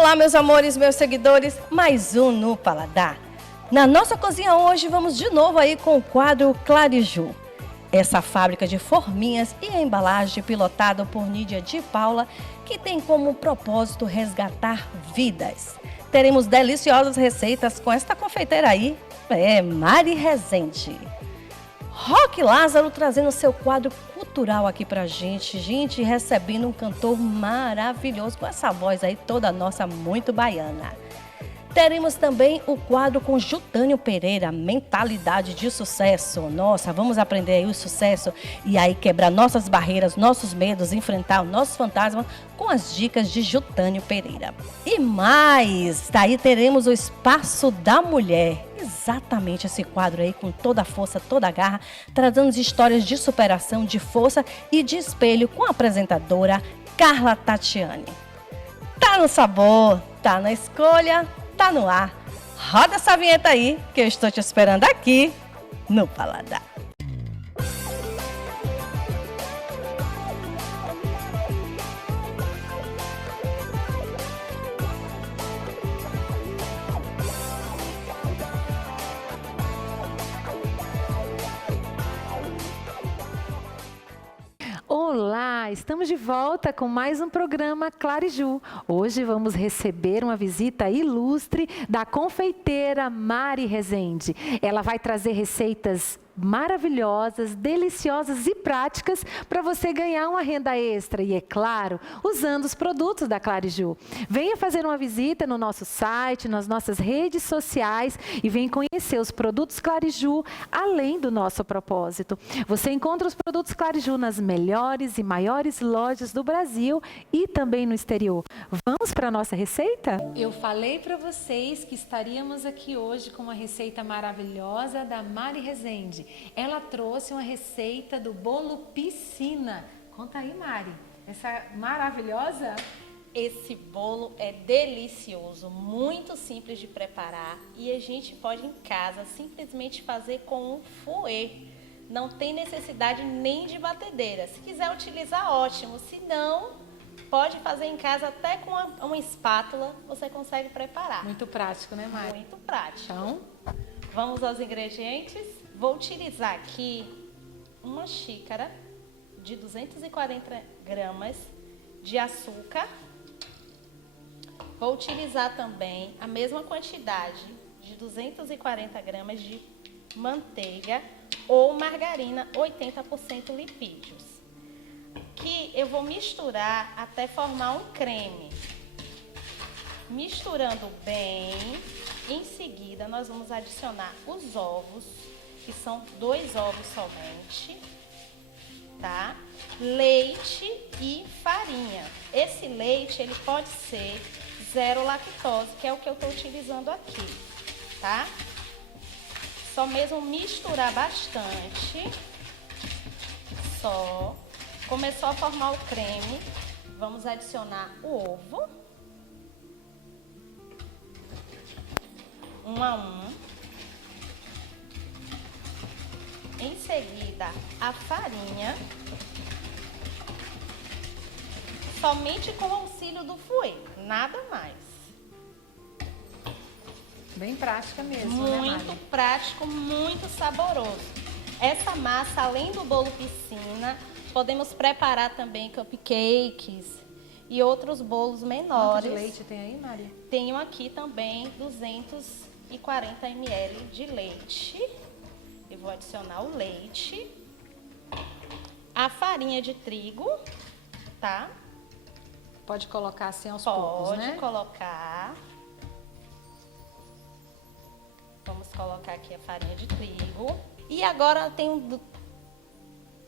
Olá, meus amores, meus seguidores, mais um no Paladar. Na nossa cozinha hoje vamos de novo aí com o quadro Clariju. Essa fábrica de forminhas e embalagem pilotada por Nídia de Paula, que tem como propósito resgatar vidas. Teremos deliciosas receitas com esta confeiteira aí, Mari Rezende. Roque Lázaro trazendo seu quadro cultural aqui pra gente. Gente, recebendo um cantor maravilhoso com essa voz aí toda nossa, muito baiana. Teremos também o quadro com Jutânio Pereira, Mentalidade de Sucesso. Nossa, vamos aprender aí o sucesso e aí quebrar nossas barreiras, nossos medos, enfrentar os nossos fantasmas com as dicas de Jutânio Pereira. E mais, daí teremos o Espaço da Mulher. Exatamente esse quadro aí com toda a força, toda a garra, trazendo histórias de superação, de força e de espelho com a apresentadora Carla Tatiane. Tá no sabor, tá na escolha, tá no ar. Roda essa vinheta aí, que eu estou te esperando aqui no Paladar. Olá, estamos de volta com mais um programa Clariju. Hoje vamos receber uma visita ilustre da confeiteira Mari Rezende. Ela vai trazer receitas maravilhosas, deliciosas e práticas para você ganhar uma renda extra e, é claro, usando os produtos da Clariju. Venha fazer uma visita no nosso site, nas nossas redes sociais e venha conhecer os produtos Clariju além do nosso propósito. Você encontra os produtos Clariju nas melhores e maiores lojas do Brasil e também no exterior. Vamos para a nossa receita? Eu falei para vocês que estaríamos aqui hoje com uma receita maravilhosa da Mari Rezende. Ela trouxe uma receita do bolo piscina. Conta aí, Mari. Essa maravilhosa? Esse bolo é delicioso, muito simples de preparar e a gente pode em casa simplesmente fazer com um fouet. Não tem necessidade nem de batedeira. Se quiser utilizar, ótimo. Se não, pode fazer em casa até com uma espátula, você consegue preparar. Muito prático, né, Mari? Muito prático. Então, vamos aos ingredientes. Vou utilizar aqui uma xícara de 240 gramas de açúcar. Vou utilizar também a mesma quantidade de 240 gramas de manteiga ou margarina 80% lipídios. Que eu vou misturar até formar um creme. Misturando bem, em seguida nós vamos adicionar os ovos, que são 2 ovos somente, tá? Leite e farinha. Esse leite, ele pode ser 0 lactose, que é o que eu tô utilizando aqui, tá? Só mesmo misturar bastante. Só. Começou a formar o creme, vamos adicionar o ovo. Um a um. Em seguida, a farinha, somente com o auxílio do fouet, nada mais. bem prática mesmo, né, Mari? Muito prático, muito saboroso. Essa massa, além do bolo piscina, podemos preparar também cupcakes e outros bolos menores. Quanto de leite tem aí, Mari? Tenho aqui também 240 ml de leite. Eu vou adicionar o leite, a farinha de trigo, tá? Pode colocar assim aos poucos, né? Pode colocar. Vamos colocar aqui a farinha de trigo. E agora tem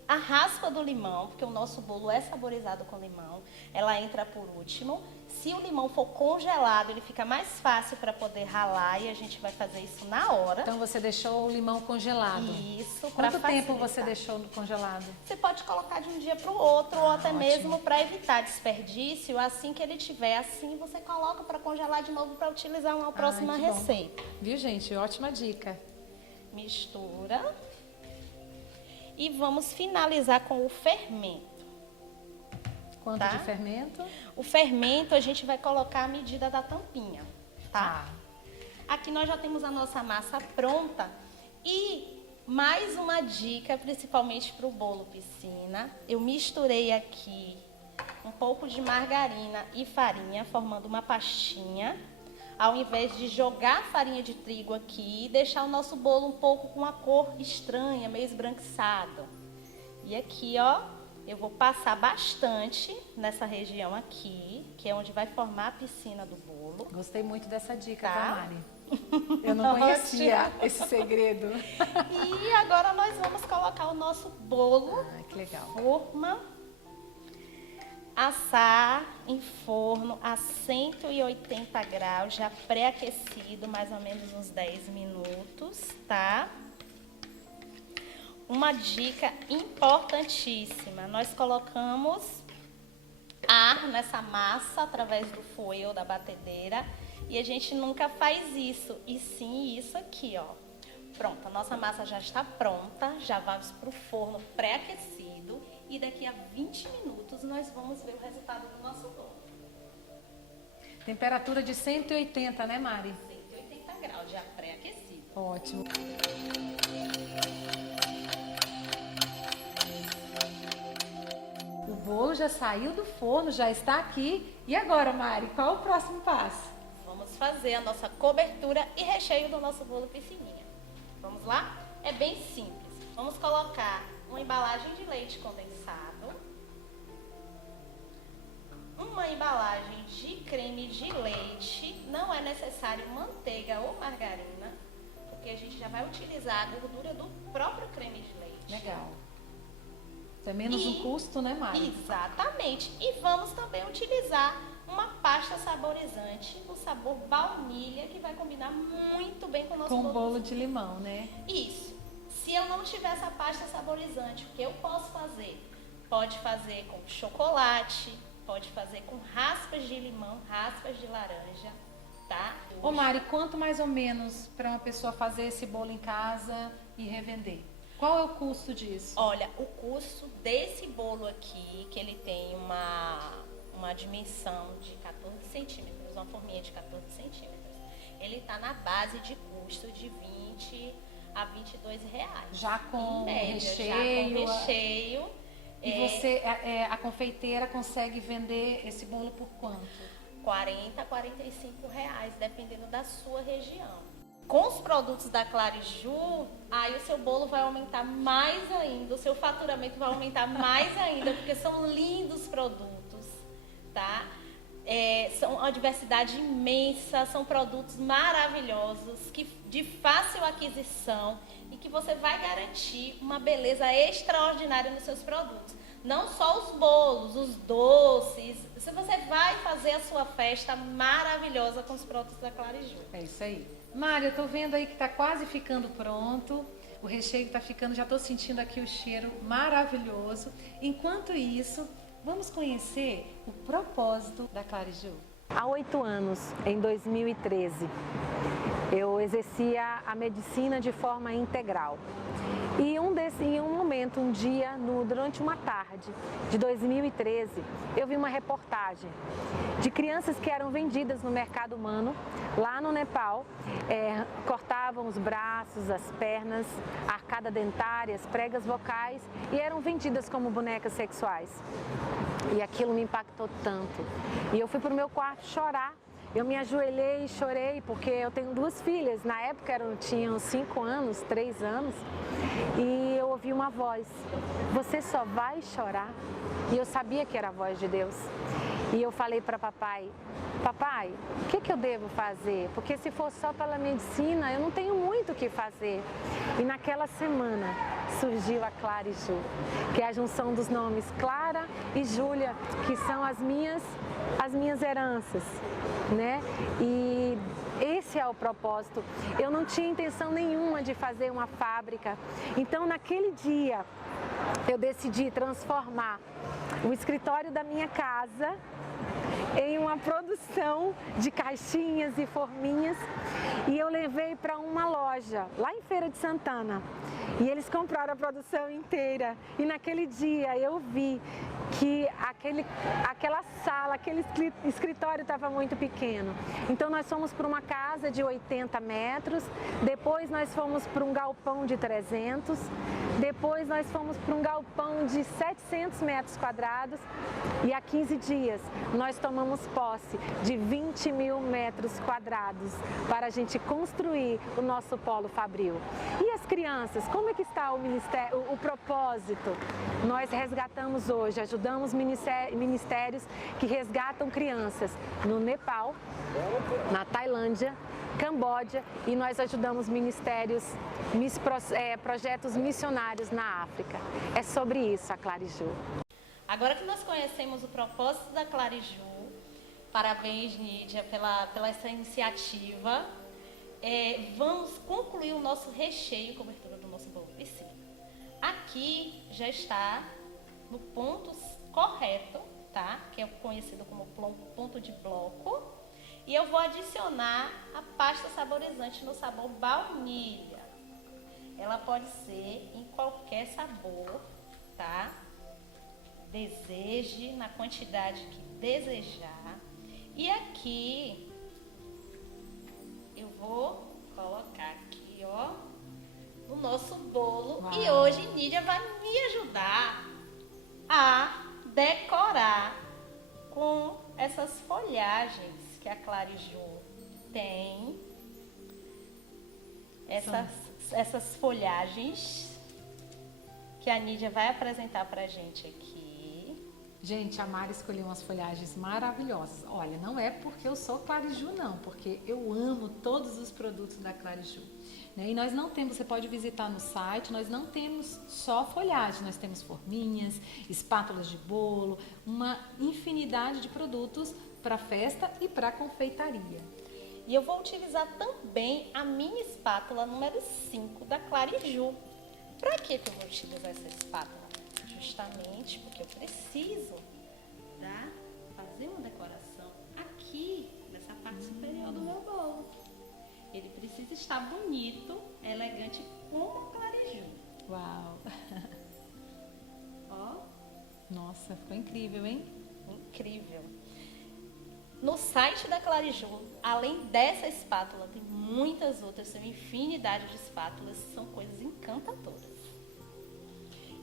a raspa do limão, porque o nosso bolo é saborizado com limão. Ela entra por último. Se o limão for congelado, ele fica mais fácil para poder ralar e a gente vai fazer isso na hora. Então você deixou o limão congelado. Isso, para Quanto facilitar. tempo você deixou congelado? Você pode colocar de um dia para o outro ou até mesmo para evitar desperdício. Assim que ele tiver assim, você coloca para congelar de novo para utilizar uma próxima receita. Viu, gente? Ótima dica. Mistura. E vamos finalizar com o fermento. Quanto tá? de fermento? O fermento a gente vai colocar a medida da tampinha, tá? Aqui nós já temos a nossa massa pronta e mais uma dica, principalmente para o bolo piscina. Eu misturei aqui um pouco de margarina e farinha, formando uma pastinha. Ao invés de jogar a farinha de trigo aqui e deixar o nosso bolo um pouco com uma cor estranha, meio esbranquiçado. E aqui, ó, eu vou passar bastante nessa região aqui, que é onde vai formar a piscina do bolo. Gostei muito dessa dica, Tá? tá, Mari? Eu não conhecia esse segredo. E agora nós vamos colocar o nosso bolo, Que legal. forma, assar em forno a 180 graus, já pré-aquecido, mais ou menos uns 10 minutos, tá? Uma dica importantíssima, nós colocamos ar nessa massa através do foil da batedeira e a gente nunca faz isso, e sim isso aqui, ó. Pronto, a nossa massa já está pronta, já vamos para o forno pré-aquecido e daqui a 20 minutos nós vamos ver o resultado do nosso bolo. Temperatura de 180, né, Mari? 180 graus, já pré-aquecido. Ótimo. O bolo já saiu do forno, já está aqui. E agora, Mari, qual o próximo passo? Vamos fazer a nossa cobertura e recheio do nosso bolo piscininha. Vamos lá? É bem simples. Vamos colocar uma embalagem de leite condensado, uma embalagem de creme de leite, não é necessário manteiga ou margarina, porque a gente já vai utilizar a gordura do próprio creme de leite. Legal. Isso é menos um custo, né, Mari? Exatamente. E vamos também utilizar uma pasta saborizante, o sabor baunilha, que vai combinar muito bem com o nosso Com bolo de limão, né? Isso. Se eu não tiver essa pasta saborizante, o que eu posso fazer? Pode fazer com chocolate, pode fazer com raspas de limão, raspas de laranja, tá? Ô Mari, quanto mais ou menos para uma pessoa fazer esse bolo em casa e revender? Qual é o custo disso? Olha, o custo desse bolo aqui, que ele tem uma dimensão de 14 centímetros, uma forminha de 14 centímetros, ele está na base de custo de 20 a 22 reais. Já com média, recheio? Já com recheio. E você, a confeiteira, consegue vender esse bolo por quanto? 40 a 45 reais, dependendo da sua região. Com os produtos da Clariju, aí o seu bolo vai aumentar mais ainda, o seu faturamento vai aumentar mais ainda, porque são lindos produtos, tá? São uma diversidade imensa, são produtos maravilhosos, de fácil aquisição e que você vai garantir uma beleza extraordinária nos seus produtos. Não só os bolos, os doces, você vai fazer a sua festa maravilhosa com os produtos da Clariju. É isso aí. Mari, eu tô vendo aí que tá quase ficando pronto. O recheio tá ficando, já tô sentindo aqui o cheiro maravilhoso. Enquanto isso, vamos conhecer o propósito da Clariju. Há 8 anos, em 2013, eu exercia a medicina de forma integral. E em um momento, um dia, durante uma tarde de 2013, eu vi uma reportagem de crianças que eram vendidas no mercado humano, lá no Nepal, cortavam os braços, as pernas, a arcada dentária, as pregas vocais e eram vendidas como bonecas sexuais. E aquilo me impactou tanto. E eu fui para o meu quarto chorar. Eu me ajoelhei e chorei, porque eu tenho 2 filhas. Na época tinham 5 anos, 3 anos. E eu ouvi uma voz: você só vai chorar? E eu sabia que era a voz de Deus. E eu falei para papai: papai, o que eu devo fazer? Porque se for só pela medicina, eu não tenho muito o que fazer. E naquela semana surgiu a Clariju, que é a junção dos nomes Clara e Júlia, que são as minhas heranças, né? E esse é o propósito. Eu não tinha intenção nenhuma de fazer uma fábrica. Então, naquele dia, eu decidi transformar o escritório da minha casa em uma produção de caixinhas e forminhas, e eu levei para uma loja lá em Feira de Santana. E eles compraram a produção inteira. E naquele dia eu vi que aquela sala, aquele escritório estava muito pequeno. Então nós fomos para uma casa de 80 metros, depois nós fomos para um galpão de 300, depois nós fomos para um galpão de 700 metros quadrados e há 15 dias nós tomamos posse de 20 mil metros quadrados para a gente construir o nosso polo fabril. E as crianças, como é que está o propósito? Nós resgatamos hoje, ajudamos ministérios que resgatam crianças no Nepal, na Tailândia, Camboja, e nós ajudamos ministérios, projetos missionários na África. É sobre isso a Clariju. Agora que nós conhecemos o propósito da Clariju, parabéns, Nídia, pela essa iniciativa. Vamos concluir o nosso recheio e cobertura do nosso bolo piscina. Aqui já está no ponto correto, tá? Que é conhecido como ponto de bloco. E eu vou adicionar a pasta saborizante no sabor baunilha. Ela pode ser em qualquer sabor, tá? Deseje na quantidade que desejar. E aqui eu vou colocar aqui, ó, o nosso bolo. Uau. E hoje Nídia vai me ajudar a decorar com essas folhagens que a Clariju tem. Essas folhagens que a Nídia vai apresentar pra gente aqui. Gente, a Mari escolheu umas folhagens maravilhosas. Olha, não é porque eu sou Clariju, não, porque eu amo todos os produtos da Clariju. Né? E nós não temos, você pode visitar no site, nós não temos só folhagem, nós temos forminhas, espátulas de bolo, uma infinidade de produtos para festa e para confeitaria. E eu vou utilizar também a minha espátula número 5 da Clariju. Para que eu vou utilizar essa espátula? Justamente porque eu preciso fazer uma decoração aqui, nessa parte superior do meu bolo. Ele precisa estar bonito, elegante, como a Clariju. Uau! Ó. Nossa, ficou incrível, hein? Incrível. No site da Clariju, além dessa espátula, tem muitas outras, tem uma infinidade de espátulas, são coisas encantadoras.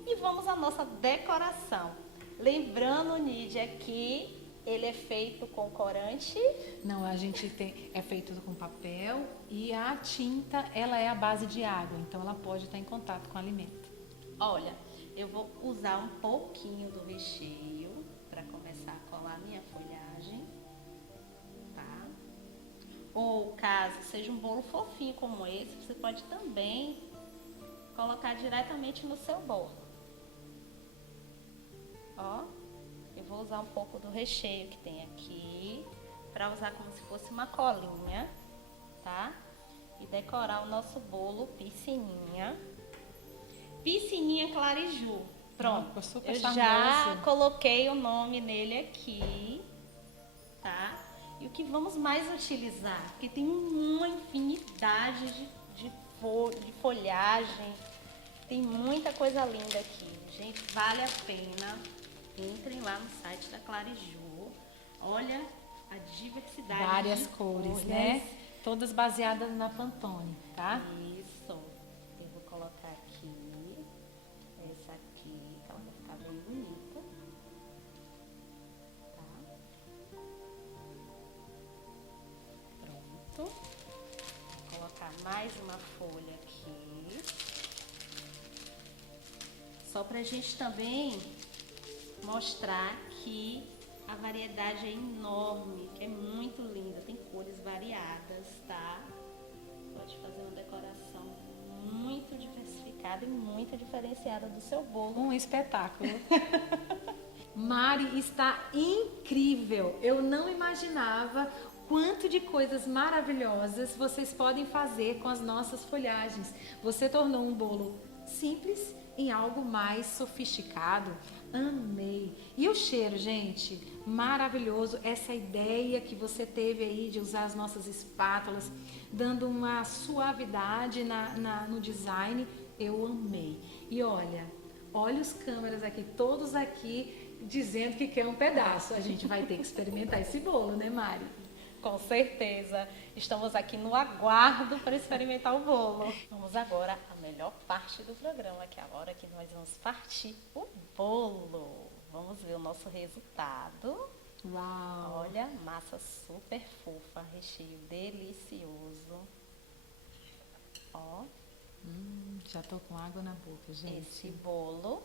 E vamos à nossa decoração. Lembrando, Nídia, que ele é feito com corante. Não, a gente é feito com papel e a tinta, ela é a base de água, então ela pode estar em contato com o alimento. Olha, eu vou usar um pouquinho do recheio para começar a colar a minha folhagem, tá? Ou caso seja um bolo fofinho como esse, você pode também colocar diretamente no seu bolo. Ó, eu vou usar um pouco do recheio que tem aqui, para usar como se fosse uma colinha, tá? E decorar o nosso bolo piscininha. Piscininha Clariju. Pronto, eu já coloquei o nome nele aqui, tá? E o que vamos mais utilizar? Porque tem uma infinidade de folhagem, tem muita coisa linda aqui. Gente, vale a pena. Entrem lá no site da Clariju. Olha a diversidade. Várias de cores, né? Todas baseadas na Pantone, tá? Isso. Eu vou colocar aqui. Essa aqui, que ela vai ficar bem bonita. Tá? Pronto. Vou colocar mais uma folha aqui. Só pra gente também mostrar que a variedade é enorme, que é muito linda, tem cores variadas, tá? Pode fazer uma decoração muito diversificada e muito diferenciada do seu bolo. Um espetáculo. Mari, está incrível! Eu não imaginava quanto de coisas maravilhosas vocês podem fazer com as nossas folhagens. Você tornou um bolo simples em algo mais sofisticado. Amei. E o cheiro, gente, maravilhoso. Essa ideia que você teve aí de usar as nossas espátulas, dando uma suavidade no design, Eu amei. E olha os câmeras aqui, todos aqui dizendo que quer um pedaço. A gente vai ter que experimentar esse bolo, né, Mari? Com certeza. Estamos aqui no aguardo para experimentar o bolo. Vamos agora à melhor parte do programa, que é a hora que nós vamos partir o bolo. Vamos ver o nosso resultado. Uau! Olha, massa super fofa, recheio delicioso. Ó, Já tô com água na boca, gente. esse bolo,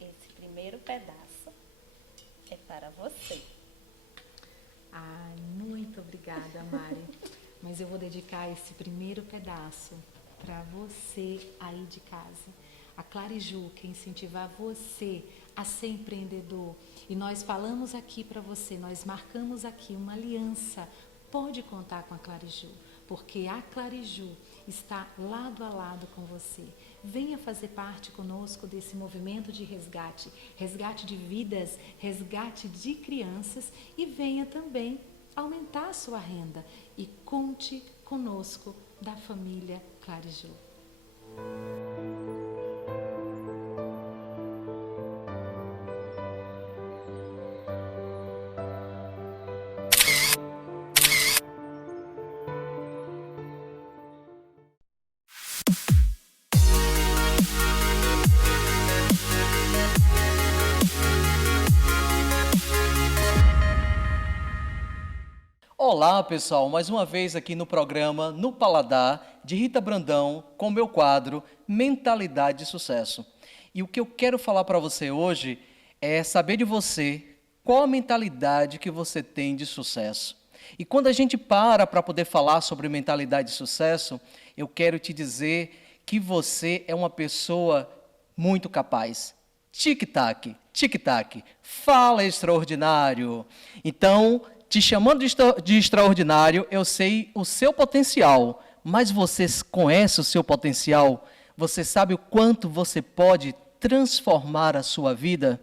esse primeiro pedaço é para você. Ai, muito obrigada, Mari. Mas eu vou dedicar esse primeiro pedaço para você aí de casa. A Clariju quer incentivar você a ser empreendedor. E nós falamos aqui para você, nós marcamos aqui uma aliança. Pode contar com a Clariju, porque a Clariju está lado a lado com você. Venha fazer parte conosco desse movimento de resgate, resgate de vidas, resgate de crianças e venha também aumentar a sua renda e conte conosco da família Clariju. Olá pessoal, mais uma vez aqui no programa No Paladar de Rita Brandão com o meu quadro Mentalidade de Sucesso. E o que eu quero falar para você hoje é saber de você qual a mentalidade que você tem de sucesso. E quando a gente para poder falar sobre mentalidade de sucesso, eu quero te dizer que você é uma pessoa muito capaz. Tic-tac, tic-tac, fala extraordinário. Então, te chamando de extraordinário, eu sei o seu potencial, mas você conhece o seu potencial? Você sabe o quanto você pode transformar a sua vida?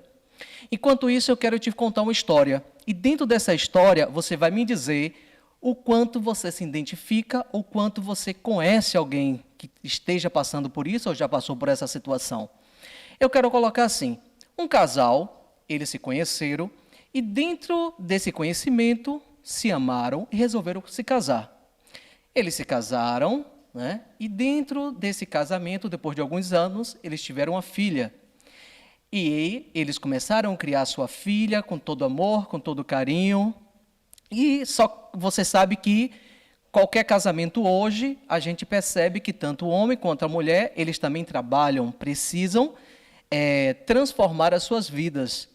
Enquanto isso, eu quero te contar uma história. E dentro dessa história, você vai me dizer o quanto você se identifica, ou quanto você conhece alguém que esteja passando por isso ou já passou por essa situação. Eu quero colocar assim, um casal, eles se conheceram, e dentro desse conhecimento, se amaram e resolveram se casar. Eles se casaram, né? E dentro desse casamento, depois de alguns anos, eles tiveram uma filha. E eles começaram a criar sua filha com todo amor, com todo carinho. E só você sabe que qualquer casamento hoje, a gente percebe que tanto o homem quanto a mulher, eles também trabalham, precisam transformar as suas vidas.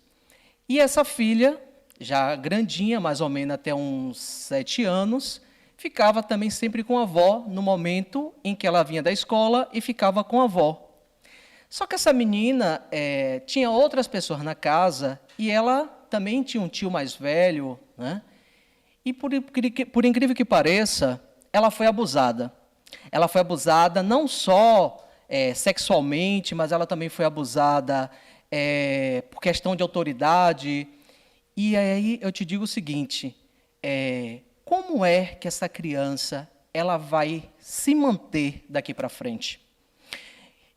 E essa filha, já grandinha, mais ou menos até uns 7 anos, ficava também sempre com a avó no momento em que ela vinha da escola e ficava com a avó. Só que essa menina tinha outras pessoas na casa e ela também tinha um tio mais velho, né? E por incrível que pareça, ela foi abusada. Ela foi abusada não só sexualmente, mas ela também foi abusada por questão de autoridade. E aí eu te digo o seguinte, como é que essa criança ela vai se manter daqui para frente?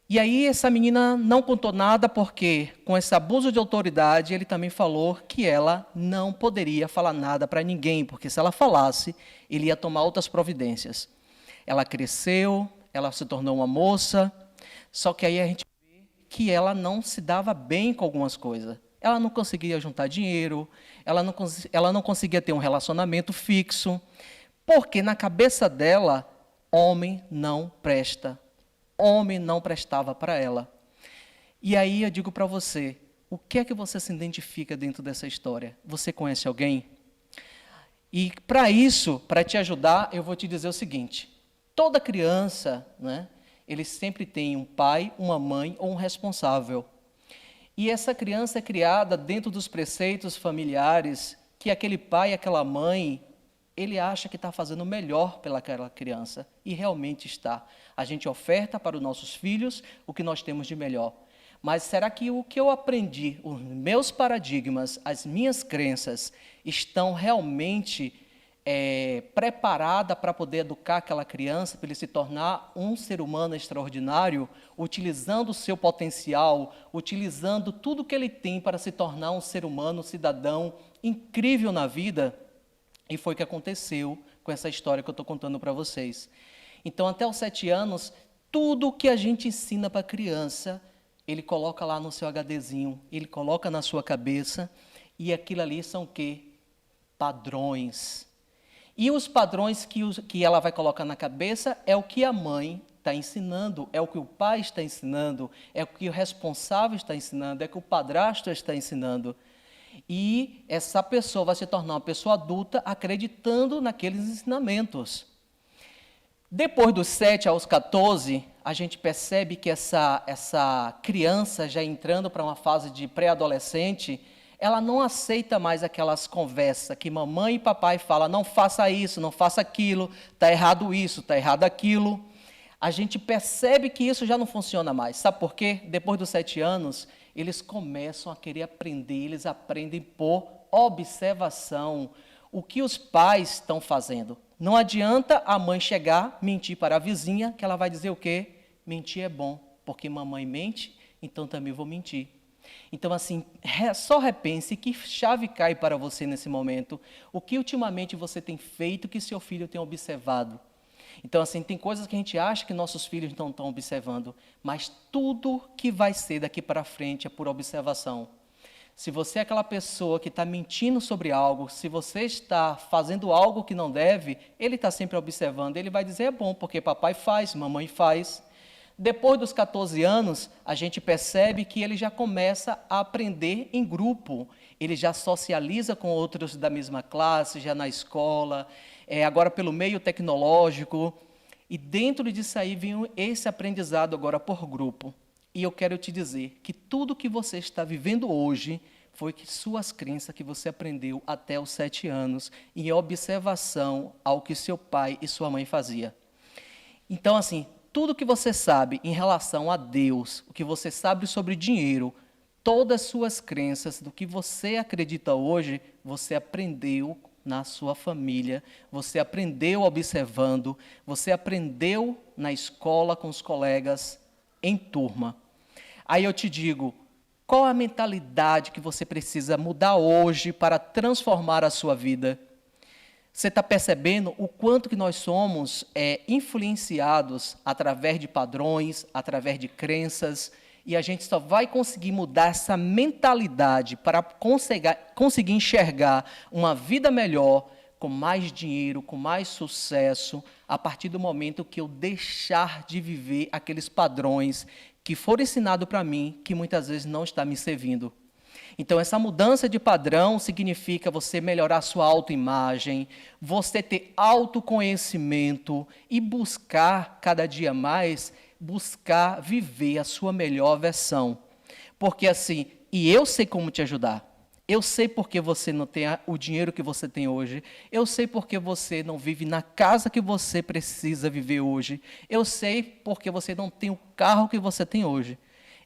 E aí essa menina não contou nada porque, com esse abuso de autoridade, ele também falou que ela não poderia falar nada para ninguém, porque se ela falasse, ele ia tomar outras providências. Ela cresceu, ela se tornou uma moça, só que aí a gente vê que ela não se dava bem com algumas coisas. Ela não conseguia juntar dinheiro, ela não conseguia ter um relacionamento fixo, porque na cabeça dela, homem não presta. Homem não prestava para ela. E aí eu digo para você, o que é que você se identifica dentro dessa história? Você conhece alguém? E para isso, para te ajudar, eu vou te dizer o seguinte, toda criança, né, ele sempre tem um pai, uma mãe ou um responsável. E essa criança é criada dentro dos preceitos familiares que aquele pai, aquela mãe, ele acha que está fazendo o melhor pelaquela criança, e realmente está. A gente oferta para os nossos filhos o que nós temos de melhor. Mas será que o que eu aprendi, os meus paradigmas, as minhas crenças, estão realmente preparada para poder educar aquela criança, para ele se tornar um ser humano extraordinário, utilizando o seu potencial, utilizando tudo que ele tem para se tornar um ser humano, um cidadão incrível na vida. E foi o que aconteceu com essa história que eu estou contando para vocês. Então, até os 7 anos, tudo que a gente ensina para a criança, ele coloca lá no seu HDzinho, ele coloca na sua cabeça, e aquilo ali são o quê? Padrões. E os padrões que ela vai colocar na cabeça é o que a mãe está ensinando, é o que o pai está ensinando, é o que o responsável está ensinando, é o que o padrasto está ensinando. E essa pessoa vai se tornar uma pessoa adulta acreditando naqueles ensinamentos. Depois dos 7 aos 14, a gente percebe que essa criança já entrando para uma fase de pré-adolescente, ela não aceita mais aquelas conversas que mamãe e papai falam, não faça isso, não faça aquilo, está errado isso, está errado aquilo. A gente percebe que isso já não funciona mais. Sabe por quê? Depois dos 7 anos, eles começam a querer aprender, eles aprendem por observação o que os pais estão fazendo. Não adianta a mãe chegar, mentir para a vizinha, que ela vai dizer o quê? Mentir é bom, porque mamãe mente, então também vou mentir. Então, assim, só repense que chave cai para você nesse momento. O que ultimamente você tem feito que seu filho tem observado? Então, assim, tem coisas que a gente acha que nossos filhos não estão observando, mas tudo que vai ser daqui para frente é por observação. Se você é aquela pessoa que está mentindo sobre algo, se você está fazendo algo que não deve, ele está sempre observando. Ele vai dizer, é bom, porque papai faz, mamãe faz. Depois dos 14 anos, a gente percebe que ele já começa a aprender em grupo. Ele já socializa com outros da mesma classe, já na escola, agora pelo meio tecnológico. E dentro disso aí vem esse aprendizado agora por grupo. E eu quero te dizer que tudo que você está vivendo hoje foi que suas crenças que você aprendeu até os 7 anos, em observação ao que seu pai e sua mãe faziam. Então, assim, tudo que você sabe em relação a Deus, o que você sabe sobre dinheiro, todas as suas crenças, do que você acredita hoje, você aprendeu na sua família, você aprendeu observando, você aprendeu na escola com os colegas, em turma. Aí eu te digo, qual a mentalidade que você precisa mudar hoje para transformar a sua vida? Você está percebendo o quanto que nós somos influenciados através de padrões, através de crenças, e a gente só vai conseguir mudar essa mentalidade para conseguir enxergar uma vida melhor, com mais dinheiro, com mais sucesso, a partir do momento que eu deixar de viver aqueles padrões que foram ensinados para mim, que muitas vezes não está me servindo. Então, essa mudança de padrão significa você melhorar sua autoimagem, você ter autoconhecimento e buscar, cada dia mais, buscar viver a sua melhor versão. Porque assim, e eu sei como te ajudar. Eu sei porque você não tem o dinheiro que você tem hoje. Eu sei porque você não vive na casa que você precisa viver hoje. Eu sei porque você não tem o carro que você tem hoje.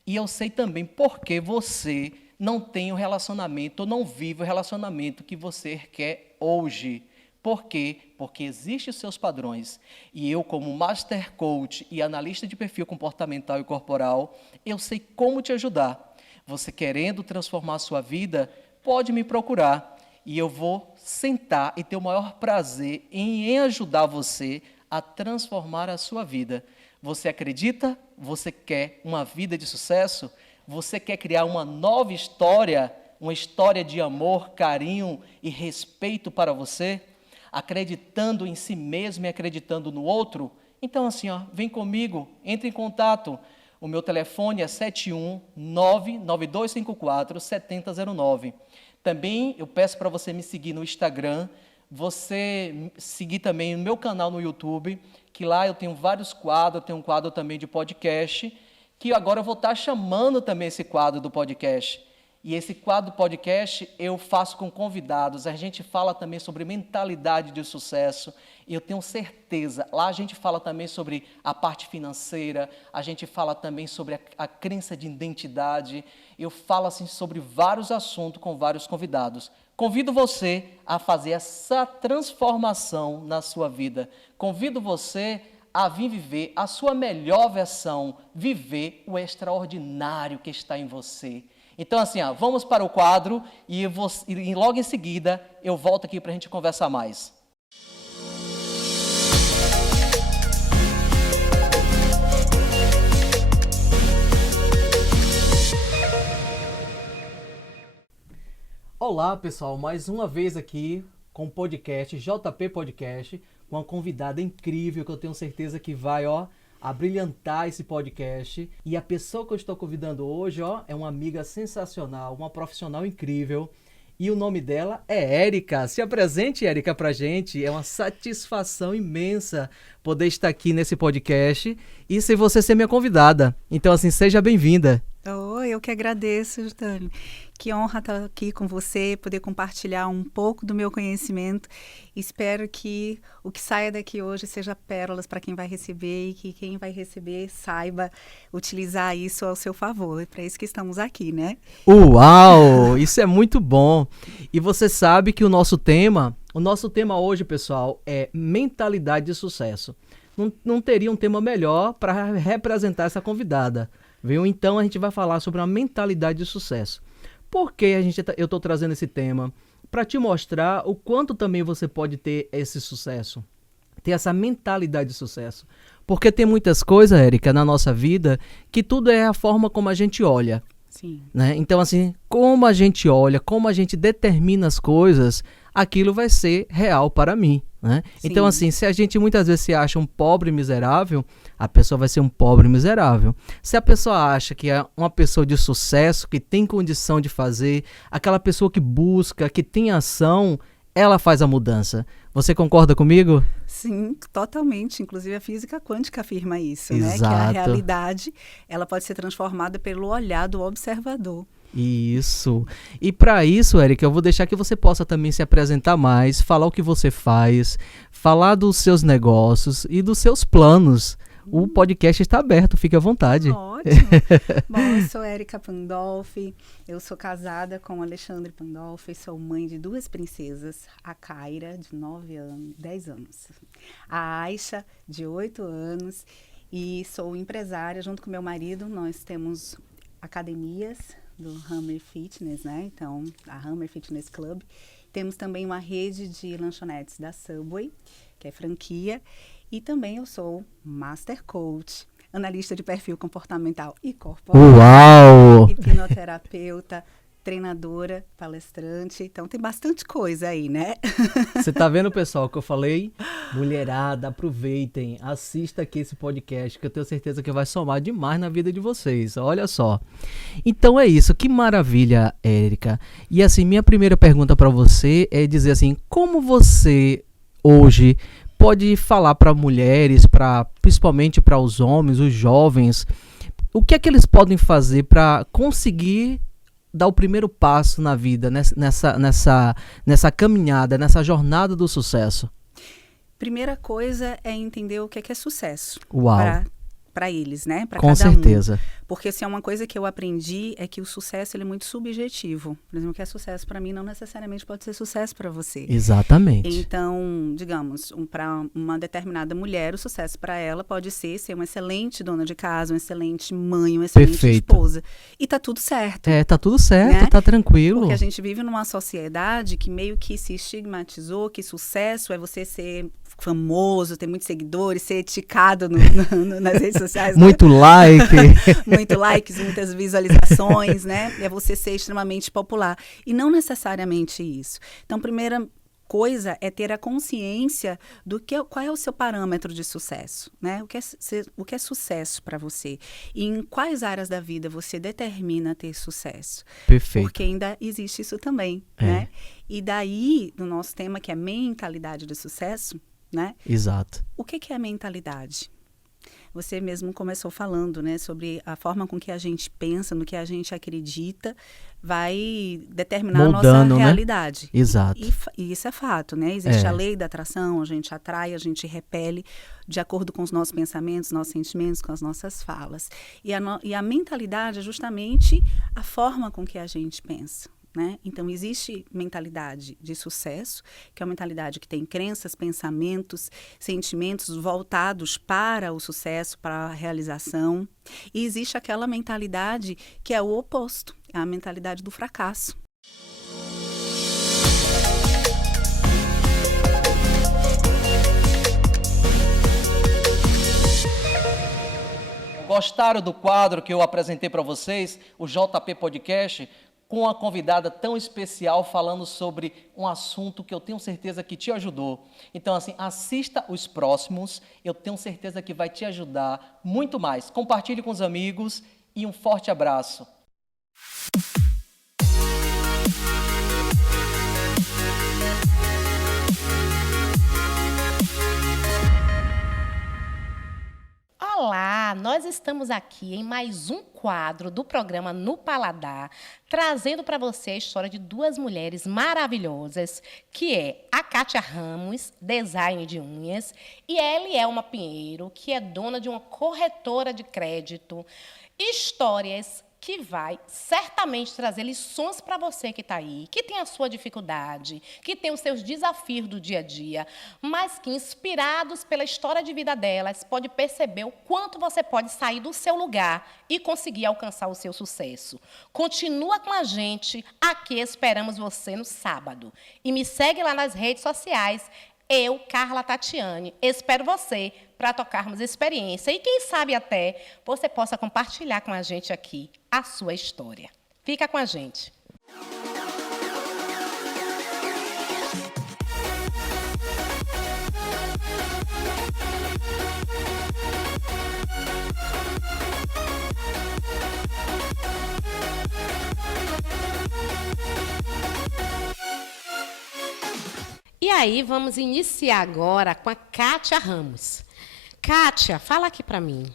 E eu sei também porque você não tem o relacionamento, ou não vive o relacionamento que você quer hoje. Por quê? Porque existem os seus padrões. E eu, como Master Coach e analista de perfil comportamental e corporal, eu sei como te ajudar. Você querendo transformar a sua vida, pode me procurar. E eu vou sentar e ter o maior prazer em ajudar você a transformar a sua vida. Você acredita? Você quer uma vida de sucesso? Você quer criar uma nova história, uma história de amor, carinho e respeito para você, acreditando em si mesmo e acreditando no outro? Então, assim, vem comigo, entre em contato. O meu telefone é 71992547009. Também eu peço para você me seguir no Instagram, você seguir também o meu canal no YouTube, que lá eu tenho vários quadros, eu tenho um quadro também de podcast, que agora eu vou estar chamando também esse quadro do podcast. E esse quadro podcast eu faço com convidados, a gente fala também sobre mentalidade de sucesso, e eu tenho certeza, lá a gente fala também sobre a parte financeira, a gente fala também sobre a crença de identidade, eu falo assim sobre vários assuntos com vários convidados. Convido você a fazer essa transformação na sua vida, convido você a vir viver a sua melhor versão, viver o extraordinário que está em você. Então, assim, vamos para o quadro e logo em seguida eu volto aqui para a gente conversar mais. Olá, pessoal, mais uma vez aqui com o podcast JP Podcast, com uma convidada incrível que eu tenho certeza que vai, a brilhantar esse podcast. E a pessoa que eu estou convidando hoje, é uma amiga sensacional, uma profissional incrível. E o nome dela é Érica. Se apresente, Érica, pra gente. É uma satisfação imensa poder estar aqui nesse podcast e se você ser minha convidada. Então, assim, seja bem-vinda. Eu que agradeço, Jordânia. Que honra estar aqui com você, poder compartilhar um pouco do meu conhecimento. Espero que o que saia daqui hoje seja pérolas para quem vai receber e que quem vai receber saiba utilizar isso ao seu favor. É para isso que estamos aqui, né? Uau! Isso é muito bom. E você sabe que o nosso tema hoje, pessoal, é mentalidade de sucesso. Não teria um tema melhor para representar essa convidada, viu? Então a gente vai falar sobre uma mentalidade de sucesso. Por que eu estou trazendo esse tema? Para te mostrar o quanto também você pode ter esse sucesso, ter essa mentalidade de sucesso. Porque tem muitas coisas, Érica, na nossa vida, que tudo é a forma como a gente olha. Sim. Né? Então, assim, como a gente olha, como a gente determina as coisas, aquilo vai ser real para mim. Né? Então, assim, se a gente muitas vezes se acha um pobre miserável, a pessoa vai ser um pobre miserável. Se a pessoa acha que é uma pessoa de sucesso, que tem condição de fazer, aquela pessoa que busca, que tem ação, ela faz a mudança. Você concorda comigo? Sim, totalmente. Inclusive a física quântica afirma isso, Exato. né? Que a realidade ela pode ser transformada pelo olhar do observador. Isso. E para isso, Érica, eu vou deixar que você possa também se apresentar mais, falar o que você faz, falar dos seus negócios e dos seus planos. O podcast está aberto, fique à vontade. Ótimo. Bom, eu sou Érica Pandolfi, eu sou casada com Alexandre Pandolfi, sou mãe de 2 princesas, a Kaira, de 10 anos, a Aisha, de 8 anos, e sou empresária. Junto com meu marido, nós temos academias do Hammer Fitness, né? Então, a Hammer Fitness Club. Temos também uma rede de lanchonetes da Subway, que é franquia. E também eu sou Master Coach, analista de perfil comportamental e corporal. Uau! Hipnoterapeuta, treinadora, palestrante. Então, tem bastante coisa aí, né? Você tá vendo, pessoal, que eu falei? Mulherada, aproveitem, assista aqui esse podcast, que eu tenho certeza que vai somar demais na vida de vocês. Olha só. Então é isso, que maravilha, Érica. E assim, minha primeira pergunta para você é dizer assim, como você hoje pode falar para mulheres, principalmente para os homens, os jovens, o que é que eles podem fazer para conseguir dar o primeiro passo na vida, nessa caminhada, nessa jornada do sucesso? Primeira coisa é entender o que é sucesso. Uau! Para eles, né? Para Com cada certeza. Um. Porque se é uma coisa que eu aprendi é que o sucesso ele é muito subjetivo. Por exemplo, o que é sucesso para mim não necessariamente pode ser sucesso para você. Exatamente. Então, digamos, para uma determinada mulher, o sucesso para ela pode ser uma excelente dona de casa, uma excelente mãe, uma excelente esposa. E tá tudo certo. Tá tudo certo, né? Tá tranquilo. Porque a gente vive numa sociedade que meio que se estigmatizou que sucesso é você ser famoso, ter muitos seguidores, ser eticado nas redes sociais. Muito like. Muito likes, muitas visualizações, né? É você ser extremamente popular. E não necessariamente isso. Então, primeira coisa é ter a consciência qual é o seu parâmetro de sucesso, né? O que é sucesso para você? E em quais áreas da vida você determina ter sucesso? Perfeito. Porque ainda existe isso também, né? E daí, no nosso tema, que é mentalidade de sucesso, né? Exato. O que é a mentalidade? Você mesmo começou falando, né, sobre a forma com que a gente pensa, no que a gente acredita, vai determinar a nossa Moldando, né? realidade. Exato. E isso é fato, né? Existe É. a lei da atração, a gente atrai, a gente repele de acordo com os nossos pensamentos, nossos sentimentos, com as nossas falas. E a mentalidade é justamente a forma com que a gente pensa. Né? Então, existe mentalidade de sucesso, que é uma mentalidade que tem crenças, pensamentos, sentimentos voltados para o sucesso, para a realização. E existe aquela mentalidade que é o oposto, é a mentalidade do fracasso. Gostaram do quadro que eu apresentei para vocês, o JP Podcast, com uma convidada tão especial falando sobre um assunto que eu tenho certeza que te ajudou. Então, assim, assista os próximos, eu tenho certeza que vai te ajudar muito mais. Compartilhe com os amigos e um forte abraço. Olá, nós estamos aqui em mais um quadro do programa No Paladar, trazendo para você a história de duas mulheres maravilhosas, que é a Kátia Ramos, design de unhas, e a Elielma Pinheiro, que é dona de uma corretora de crédito. Histórias que vai certamente trazer lições para você que está aí, que tem a sua dificuldade, que tem os seus desafios do dia a dia, mas que, inspirados pela história de vida delas, pode perceber o quanto você pode sair do seu lugar e conseguir alcançar o seu sucesso. Continua com a gente, aqui esperamos você no sábado. E me segue lá nas redes sociais, eu, Carla Tatiane, espero você para tocarmos experiência. E quem sabe até você possa compartilhar com a gente aqui a sua história. Fica com a gente. E aí, vamos iniciar agora com a Kátia Ramos. Kátia, fala aqui para mim.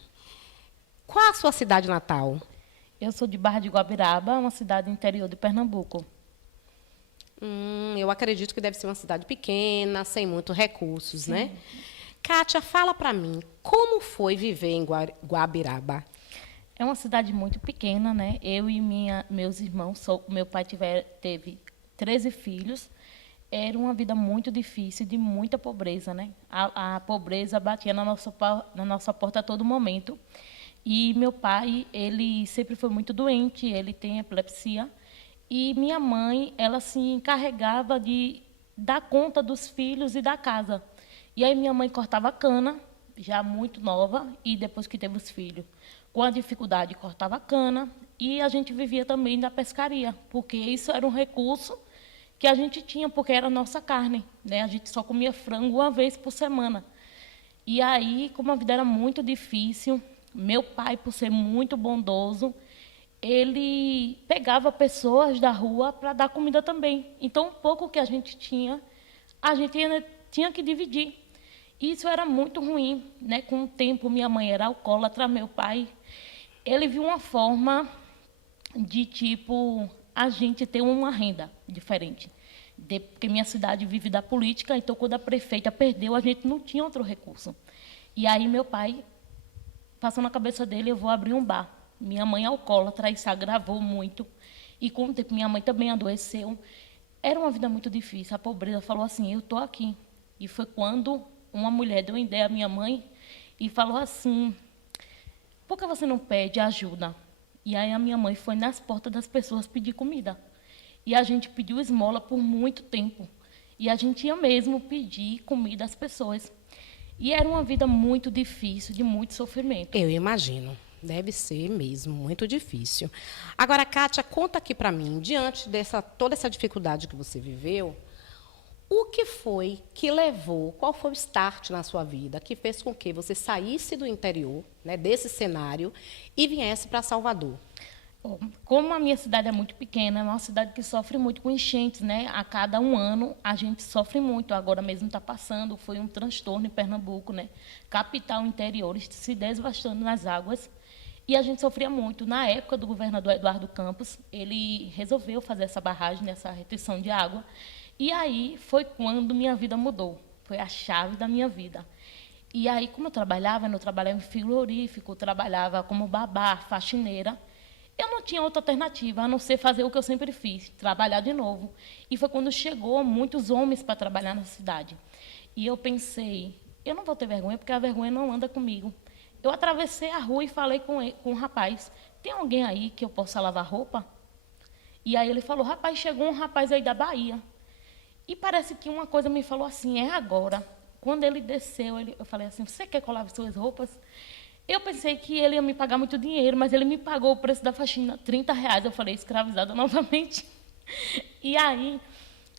Qual a sua cidade natal? Eu sou de Barra de Guabiraba, uma cidade interior de Pernambuco. Eu acredito que deve ser uma cidade pequena, sem muitos recursos, né? Kátia, fala para mim, como foi viver em Guabiraba? É uma cidade muito pequena, né? Eu e meus irmãos, meu pai teve 13 filhos. Era uma vida muito difícil, de muita pobreza, né? A pobreza batia na nossa porta a todo momento. E meu pai, ele sempre foi muito doente, ele tem epilepsia. E minha mãe, ela se encarregava de dar conta dos filhos e da casa. E aí minha mãe cortava cana, já muito nova, e depois que teve os filhos, com a dificuldade, cortava cana. E a gente vivia também da pescaria, porque isso era um recurso que a gente tinha, porque era a nossa carne, né? A gente só comia frango uma vez por semana. E aí, como a vida era muito difícil, meu pai, por ser muito bondoso, ele pegava pessoas da rua para dar comida também. Então, o pouco que a gente tinha tinha que dividir. Isso era muito ruim, né? Com o tempo, minha mãe era alcoólatra, meu pai, ele viu uma forma de, tipo, a gente ter uma renda diferente. Porque minha cidade vive da política, então quando a prefeita perdeu, a gente não tinha outro recurso. E aí meu pai passou na cabeça dele, eu vou abrir um bar. Minha mãe alcoólatra, isso agravou muito. E com o tempo minha mãe também adoeceu. Era uma vida muito difícil, a pobreza falou assim, eu estou aqui. E foi quando uma mulher deu uma ideia à minha mãe e falou assim, por que você não pede ajuda? E aí a minha mãe foi nas portas das pessoas pedir comida. E a gente pediu esmola por muito tempo. E a gente ia mesmo pedir comida às pessoas. E era uma vida muito difícil, de muito sofrimento. Eu imagino. Deve ser mesmo muito difícil. Agora, Kátia, conta aqui para mim, diante toda essa dificuldade que você viveu, o que foi que levou, qual foi o start na sua vida que fez com que você saísse do interior, né, desse cenário, e viesse para Salvador? Bom, como a minha cidade é muito pequena, é uma cidade que sofre muito com enchentes, né? A cada um ano a gente sofre muito. Agora mesmo está passando, foi um transtorno em Pernambuco, né? Capital, interior, se devastando nas águas. E a gente sofria muito. Na época do governador Eduardo Campos, ele resolveu fazer essa barragem, essa retenção de água. E aí foi quando minha vida mudou. Foi a chave da minha vida. E aí, como eu trabalhava em frigorífico, trabalhava como babá, faxineira. Eu não tinha outra alternativa, a não ser fazer o que eu sempre fiz, trabalhar de novo. E foi quando chegou muitos homens para trabalhar na cidade. E eu pensei, eu não vou ter vergonha, porque a vergonha não anda comigo. Eu atravessei a rua e falei com o rapaz, tem alguém aí que eu possa lavar roupa? E aí ele falou, rapaz, chegou um rapaz aí da Bahia. E parece que uma coisa me falou assim, é agora. Quando ele desceu, eu falei assim, você quer que eu lave suas roupas? Eu pensei que ele ia me pagar muito dinheiro, mas ele me pagou o preço da faxina, R$ 30. Eu falei, escravizada novamente. E aí,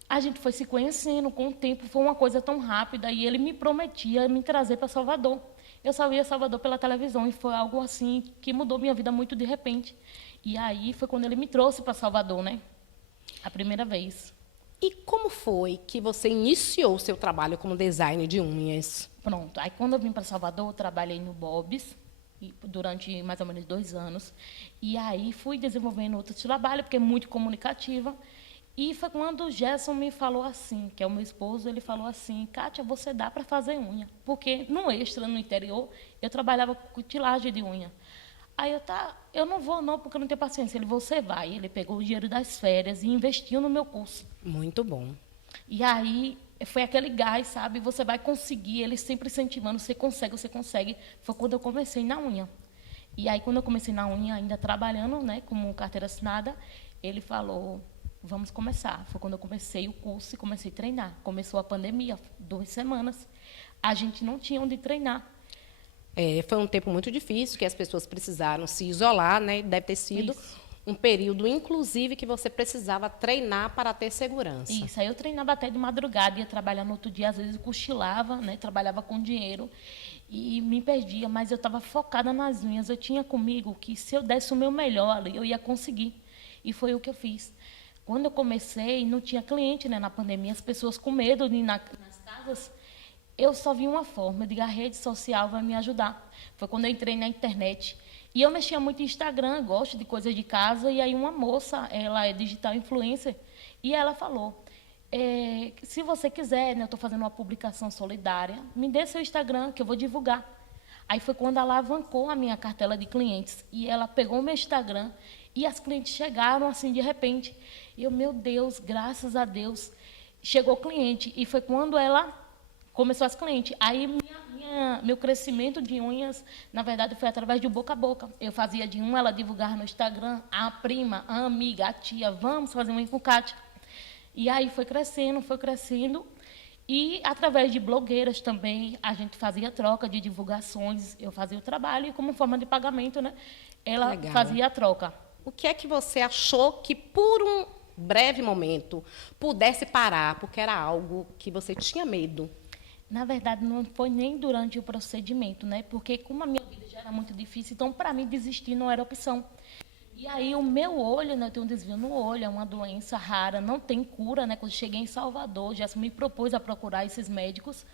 a gente foi se conhecendo com o tempo, foi uma coisa tão rápida, e ele me prometia me trazer para Salvador. Eu só via Salvador pela televisão, e foi algo assim que mudou minha vida muito de repente. E aí foi quando ele me trouxe para Salvador, né? A primeira vez. E como foi que você iniciou o seu trabalho como designer de unhas? Pronto. Aí, quando eu vim para Salvador, eu trabalhei no Bob's durante mais ou menos 2 anos. E aí, fui desenvolvendo outro trabalho, porque é muito comunicativa. E foi quando o Gerson me falou assim, que é o meu esposo, ele falou assim, Kátia, você dá para fazer unha. Porque no extra, no interior, eu trabalhava com cutilagem de unha. Aí eu não vou não, porque eu não tenho paciência. Ele, você vai. Ele pegou o dinheiro das férias e investiu no meu curso. Muito bom. E aí, foi aquele gás, sabe? Você vai conseguir, ele sempre incentivando, você consegue, você consegue. Foi quando eu comecei na unha. E aí, quando eu comecei na unha, ainda trabalhando, né, como carteira assinada, ele falou, vamos começar. Foi quando eu comecei o curso e comecei a treinar. Começou a pandemia, 2 semanas. A gente não tinha onde treinar. Foi um tempo muito difícil, que as pessoas precisaram se isolar, né? Deve ter sido um período, inclusive, que você precisava treinar para ter segurança. Isso, aí eu treinava até de madrugada, ia trabalhar no outro dia, às vezes cochilava, né? Trabalhava com dinheiro e me perdia, mas eu estava focada nas unhas. Eu tinha comigo que se eu desse o meu melhor ali, eu ia conseguir. E foi o que eu fiz. Quando eu comecei, não tinha cliente, né? Na pandemia, as pessoas com medo de ir nas casas. Eu só vi uma forma, eu digo, a rede social vai me ajudar. Foi quando eu entrei na internet. E eu mexia muito em Instagram, gosto de coisas de casa, e aí uma moça, ela é digital influencer, e ela falou, se você quiser, né, eu estou fazendo uma publicação solidária, me dê seu Instagram, que eu vou divulgar. Aí foi quando ela alavancou a minha cartela de clientes, e ela pegou o meu Instagram, e as clientes chegaram assim de repente. E eu, meu Deus, graças a Deus, chegou cliente. E foi quando ela começou as clientes. Aí meu crescimento de unhas, na verdade, foi através de boca a boca. Eu fazia de ela divulgar no Instagram, a prima, a amiga, a tia, vamos fazer unha com Kátia. E aí foi crescendo. E através de blogueiras também, a gente fazia troca de divulgações. Eu fazia o trabalho e, como forma de pagamento, né, ela Legal. fazia a troca. O que é que você achou que, por um breve momento, pudesse parar, porque era algo que você tinha medo? Na verdade, não foi nem durante o procedimento, né? Porque como a minha vida já era muito difícil, então, para mim, desistir não era opção. E aí, o meu olho, né? Eu tenho um desvio no olho, é uma doença rara, não tem cura, né? Quando eu cheguei em Salvador, já me propôs a procurar esses médicos.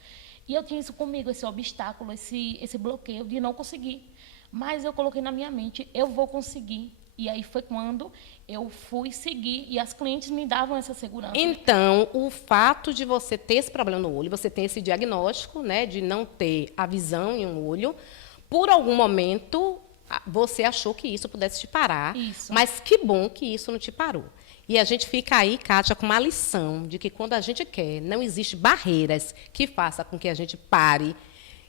E eu tinha isso comigo, esse obstáculo, esse bloqueio de não conseguir. Mas eu coloquei na minha mente, eu vou conseguir. E aí foi quando eu fui seguir e as clientes me davam essa segurança. Então, o fato de você ter esse problema no olho, você tem esse diagnóstico, né, de não ter a visão em um olho, por algum momento você achou que isso pudesse te parar. Isso. Mas que bom que isso não te parou. E a gente fica aí, Kátia, com uma lição de que quando a gente quer, não existe barreiras que façam com que a gente pare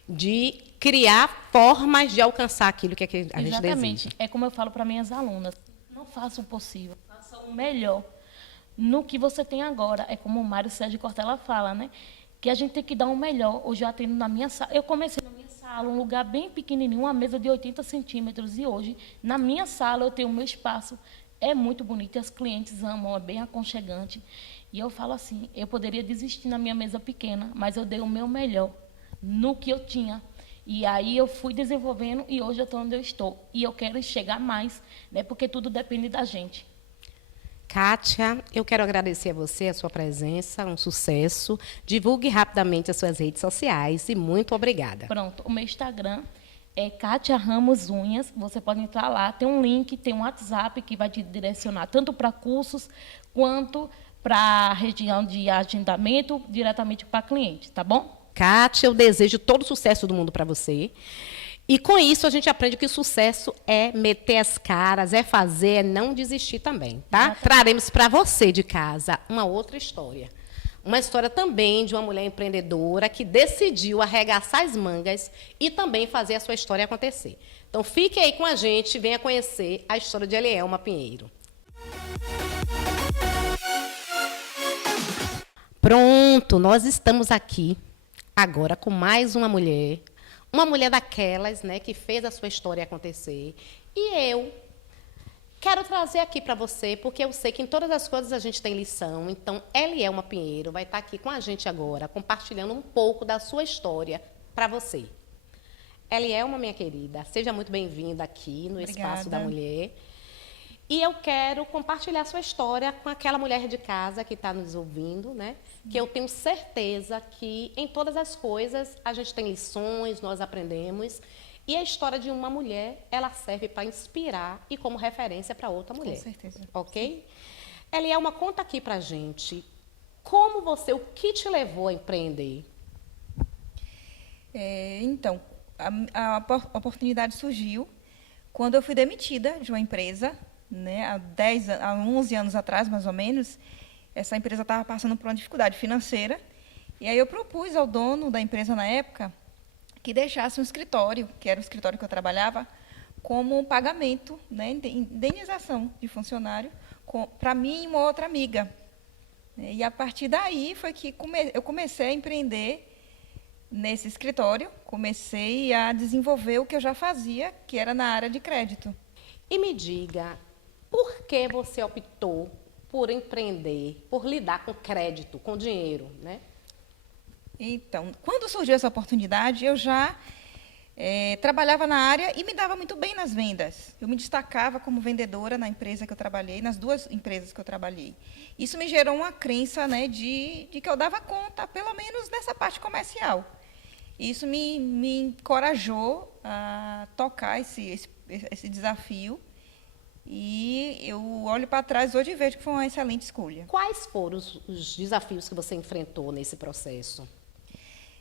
de criar formas de alcançar aquilo que a gente deseja. Exatamente. É como eu falo para minhas alunas, não faça o possível, faça o melhor no que você tem agora. É como o Mário Sérgio Cortella fala, né? Que a gente tem que dar o melhor. Hoje eu atendo na minha sala. Eu comecei na minha sala, um lugar bem pequenininho, uma mesa de 80 centímetros. E hoje, na minha sala, eu tenho o meu espaço. É muito bonito, e as clientes amam, é bem aconchegante. E eu falo assim, eu poderia desistir na minha mesa pequena, mas eu dei o meu melhor no que eu tinha. E aí eu fui desenvolvendo e hoje eu estou onde eu estou. E eu quero chegar mais, né? Porque tudo depende da gente. Kátia, eu quero agradecer a você, a sua presença, um sucesso. Divulgue rapidamente as suas redes sociais e muito obrigada. Pronto, o meu Instagram é Kátia Ramos Unhas. Você pode entrar lá, tem um link, tem um WhatsApp que vai te direcionar tanto para cursos quanto para a região de agendamento diretamente para cliente, tá bom? Kátia, eu desejo todo o sucesso do mundo para você. E com isso a gente aprende que o sucesso é meter as caras, é fazer, é não desistir também, tá? Traremos para você de casa uma outra história. Uma história também de uma mulher empreendedora que decidiu arregaçar as mangas e também fazer a sua história acontecer. Então fique aí com a gente, venha conhecer a história de Elielma Pinheiro. Pronto, nós estamos aqui agora com mais uma mulher daquelas, né, que fez a sua história acontecer. E eu quero trazer aqui para você, porque eu sei que em todas as coisas a gente tem lição. Então, Elielma Pinheiro vai estar aqui com a gente agora, compartilhando um pouco da sua história para você. Elielma, minha querida, seja muito bem-vinda aqui no Espaço da Mulher. E eu quero compartilhar sua história com aquela mulher de casa que está nos ouvindo, né? Que eu tenho certeza que em todas as coisas a gente tem lições, nós aprendemos. E a história de uma mulher, ela serve para inspirar e como referência para outra mulher. Com certeza. Ok? Elielma, conta aqui para a gente o que te levou a empreender? Então, a oportunidade surgiu quando eu fui demitida de uma empresa, né, há 11 anos atrás, mais ou menos. Essa empresa estava passando por uma dificuldade financeira, e aí eu propus ao dono da empresa na época que deixasse um escritório, que era o escritório que eu trabalhava, como um pagamento, né, indenização de funcionário, para mim e uma outra amiga. E a partir daí foi que eu comecei a empreender nesse escritório, comecei a desenvolver o que eu já fazia, que era na área de crédito. E me diga, por que você optou por empreender, por lidar com crédito, com dinheiro, né? Então, quando surgiu essa oportunidade, eu já trabalhava na área e me dava muito bem nas vendas. Eu me destacava como vendedora na empresa que eu trabalhei, nas 2 empresas que eu trabalhei. Isso me gerou uma crença, né, de que eu dava conta, pelo menos nessa parte comercial. Isso me encorajou a tocar esse desafio. E eu olho para trás hoje e vejo que foi uma excelente escolha. Quais foram os desafios que você enfrentou nesse processo?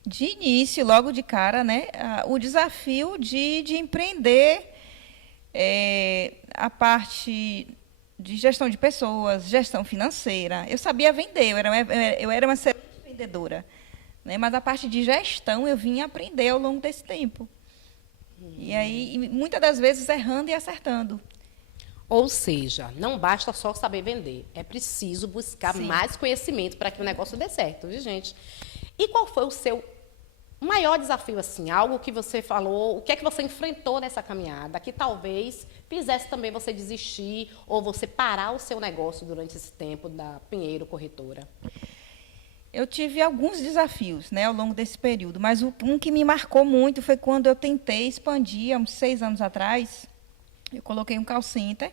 De início, logo de cara, né, o desafio de empreender a parte de gestão de pessoas, gestão financeira. Eu sabia vender, eu era uma excelente vendedora, né, mas a parte de gestão eu vim aprender ao longo desse tempo. E aí, muitas das vezes, errando e acertando. Ou seja, não basta só saber vender, é preciso buscar mais conhecimento para que o negócio dê certo, viu, gente? E qual foi o seu maior desafio, assim, algo que você falou, o que é que você enfrentou nessa caminhada, que talvez fizesse também você desistir ou você parar o seu negócio durante esse tempo da Pinheiro Corretora? Eu tive alguns desafios, né, ao longo desse período, mas um que me marcou muito foi quando eu tentei expandir, há uns 6 anos atrás, eu coloquei um call center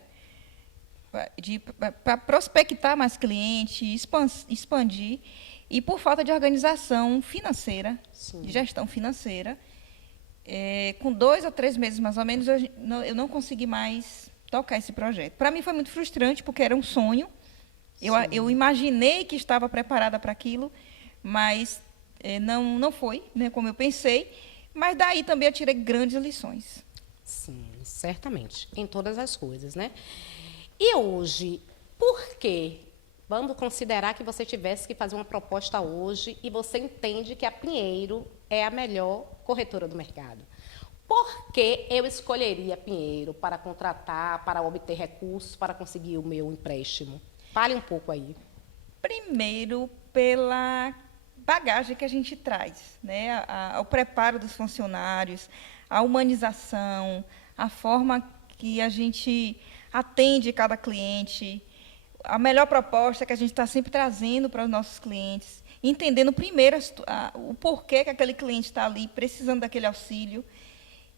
para prospectar mais clientes, expandir, e por falta de organização financeira, de gestão financeira, com 2 ou 3 meses mais ou menos, eu não consegui mais tocar esse projeto. Para mim foi muito frustrante, porque era um sonho. Eu imaginei que estava preparada para aquilo, mas não foi, né, como eu pensei. Mas daí também eu tirei grandes lições. Sim, certamente, em todas as coisas, né? E hoje, por quê? Vamos considerar que você tivesse que fazer uma proposta hoje e você entende que a Pinheiro é a melhor corretora do mercado. Por que eu escolheria a Pinheiro para contratar, para obter recursos, para conseguir o meu empréstimo? Fale um pouco aí. Primeiro, pela bagagem que a gente traz, né? O preparo dos funcionários, a humanização, a forma que a gente atende cada cliente, a melhor proposta que a gente está sempre trazendo para os nossos clientes. entendendo primeiro o porquê que aquele cliente está ali precisando daquele auxílio.